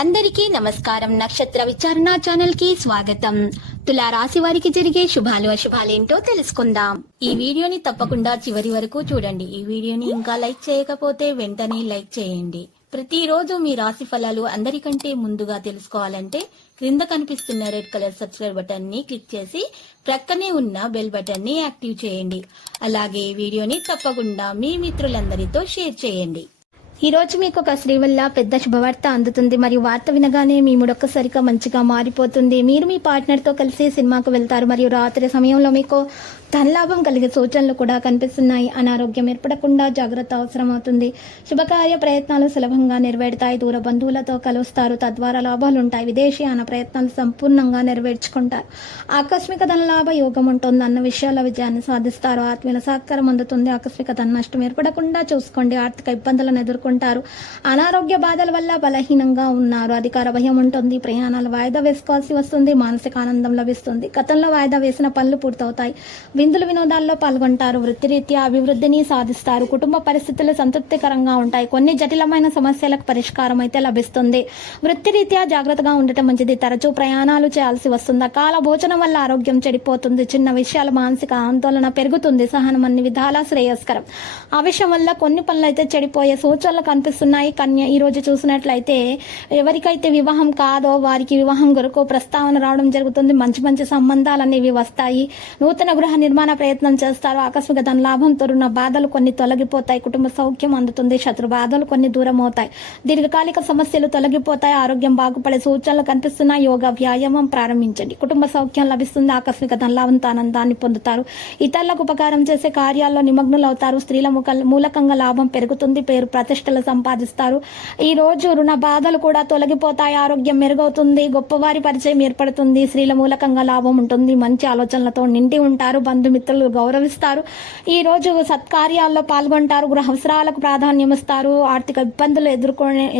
అందరికీ నమస్కారం. నక్షత్ర విచారణ ఛానల్ కి స్వాగతం. తులా రాశి వారికి జరిగే శుభాలు అశుభాలేంటో తెలుసుకుందాం. ఈ వీడియోని తప్పకుండా చివరి వరకు చూడండి. ఈ వీడియోని ఇంకా లైక్ చేయకపోతే వెంటనే లైక్ చేయండి. ప్రతిరోజు మీ రాశి ఫలాలు అందరికంటే ముందుగా తెలుసుకోవాలంటే క్రింద కనిపిస్తున్న రెడ్ కలర్ సబ్స్క్రైబ్ బటన్ ని క్లిక్ చేసి ప్రక్కనే ఉన్న బెల్ బటన్ ని యాక్టివ్ చేయండి. అలాగే ఈ వీడియోని తప్పకుండా మీ మిత్రులందరితో షేర్ చేయండి. ఈ రోజు మీకు ఒక స్త్రీ వల్ల పెద్ద శుభవార్త అందుతుంది మరియు వార్త వినగానే మీ మూడ్ ఒక్కసారిగా మంచిగా మారిపోతుంది. మీరు మీ పార్ట్నర్ తో కలిసి సినిమాకు వెళ్తారు మరియు రాత్రి సమయంలో మీకు ధనలాభం కలిగే సూచనలు కూడా కనిపిస్తున్నాయి. అనారోగ్యం ఏర్పడకుండా జాగ్రత్త అవసరం అవుతుంది. శుభకార్య ప్రయత్నాలు సులభంగా నెరవేరుతాయి. దూర బంధువులతో కలుస్తారు, తద్వారా లాభాలుంటాయి. విదేశీయాన ప్రయత్నాలు సంపూర్ణంగా నెరవేర్చుకుంటారు. ఆకస్మిక ధనలాభ యోగం ఉంటుంది. అన్న విషయాల విజయాన్ని సాధిస్తారు. ఆత్మీయుల సహకారం అందుతుంది. ఆకస్మిక ధన నష్టం ఏర్పడకుండా చూసుకోండి. ఆర్థిక ఇబ్బందులను ఎదుర్కొంటారు. అనారోగ్య బాధల వల్ల బలహీనంగా ఉన్నారు. అధికార భయం ఉంటుంది. ప్రయాణాలు వాయిదా వేసుకోవాల్సి వస్తుంది. మానసిక ఆనందం లభిస్తుంది. గతంలో వాయిదా వేసిన పనులు పూర్తవుతాయి. విందులు వినోదాల్లో పాల్గొంటారు. వృత్తిరీత్యా అభివృద్ధిని సాధిస్తారు. కుటుంబ పరిస్థితులు సంతృప్తికరంగా ఉంటాయి. కొన్ని జటిలమైన సమస్యలకు పరిష్కారం అయితే లభిస్తుంది. వృత్తిరీత్యా జాగ్రత్తగా ఉండటం మంచిది. తరచూ ప్రయాణాలు చేయాల్సి వస్తుంది. అకాల భోజనం వల్ల ఆరోగ్యం చెడిపోతుంది. చిన్న విషయాల మానసిక ఆందోళన పెరుగుతుంది. సహనం అన్ని విధాలా శ్రేయస్కరం. ఆ విషయం వల్ల కొన్ని పనులు అయితే చెడిపోయే సూచనలు కనిపిస్తున్నాయి. కన్య ఈ రోజు చూసినట్లయితే ఎవరికైతే వివాహం కాదో వారికి వివాహం కొరకు ప్రస్తావన రావడం జరుగుతుంది. మంచి మంచి సంబంధాలు అనేవి వస్తాయి. నూతన గృహ నిర్మాణ ప్రయత్నం చేస్తారు. ఆకస్మిక ధన లాభంతో ఉన్న బాధలు కొన్ని తొలగిపోతాయి. కుటుంబ సౌఖ్యం అందుతుంది. శత్రు బాధలు కొన్ని దూరం అవుతాయి. దీర్ఘకాలిక సమస్యలు తొలగిపోతాయి. ఆరోగ్యం బాగుపడే సూచనలు కనిపిస్తున్న యోగా వ్యాయామం ప్రారంభించండి. కుటుంబ సౌఖ్యం లభిస్తుంది. ఆకస్మిక ధన లాభంతో ఆనందాన్ని పొందుతారు. ఇతరులకు ఉపకారం చేసే కార్యాల్లో నిమగ్నులు అవుతారు. స్త్రీల మూలకంగా లాభం పెరుగుతుంది. పేరు ప్రతిష్టలు సంపాదిస్తారు. ఈ రోజు రుణ బాధలు కూడా తొలగిపోతాయి. ఆరోగ్యం మెరుగవుతుంది. గొప్పవారి పరిచయం ఏర్పడుతుంది. స్త్రీల మూలకంగా లాభం ఉంటుంది. మంచి ఆలోచనలతో నిండి ఉంటారు. బంధుమిత్రులు గౌరవిస్తారు. ఈ రోజు సత్కార్యాల్లో పాల్గొంటారు. గృహ అవసరాలకు ప్రాధాన్యం ఇస్తారు. ఆర్థిక ఇబ్బందులు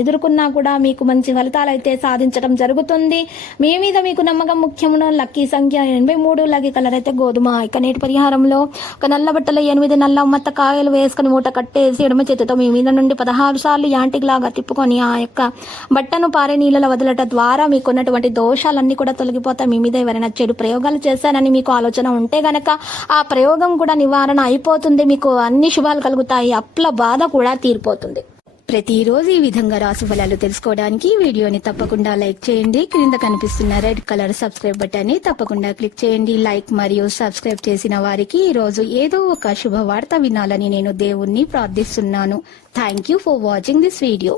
ఎదుర్కొన్నా కూడా మీకు మంచి ఫలితాలు అయితే సాధించడం జరుగుతుంది. మీ మీద మీకు నమ్మకం ముఖ్యమున. లక్కీ సంఖ్య 83. లక్కీ కలర్ అయితే గోధుమ. ఇక నేటి పరిహారంలో ఒక నల్ల బట్టలో 8 నల్ల ఉమ్మత్త కాయలు వేసుకుని మూట కట్టేసి ఎడమ చేతితో మీ మీద నుండి 16 సార్లు యాంటిక్ లాగా తిప్పుకొని ఆ యొక్క బట్టను పారే నీళ్ళలో వదలటం ద్వారా మీకున్నటువంటి దోషాలన్నీ కూడా తొలగిపోతాయి. మీ మీద ఎవరైనా చెడు ప్రయోగాలు చేశారని మీకు ఆలోచన ఉంటే గనక ఆ ప్రయోగం కూడా నివారణ అయిపోతుంది. మీకు అన్ని శుభాలు కలుగుతాయి. అప్పుల బాధ కూడా తీరిపోతుంది. ప్రతిరోజు ఈ విధంగా రాశి ఫలాలు తెలుసుకోవడానికి వీడియోని తప్పకుండా లైక్ చేయండి. క్రింద కనిపిస్తున్న రెడ్ కలర్ సబ్స్క్రైబ్ బటన్ ని తప్పకుండా క్లిక్ చేయండి. లైక్ మరియు సబ్స్క్రైబ్ చేసిన వారికి ఈ రోజు ఏదో ఒక శుభవార్త వినాలని నేను దేవుణ్ణి ప్రార్థిస్తున్నాను. Thank you for watching this video.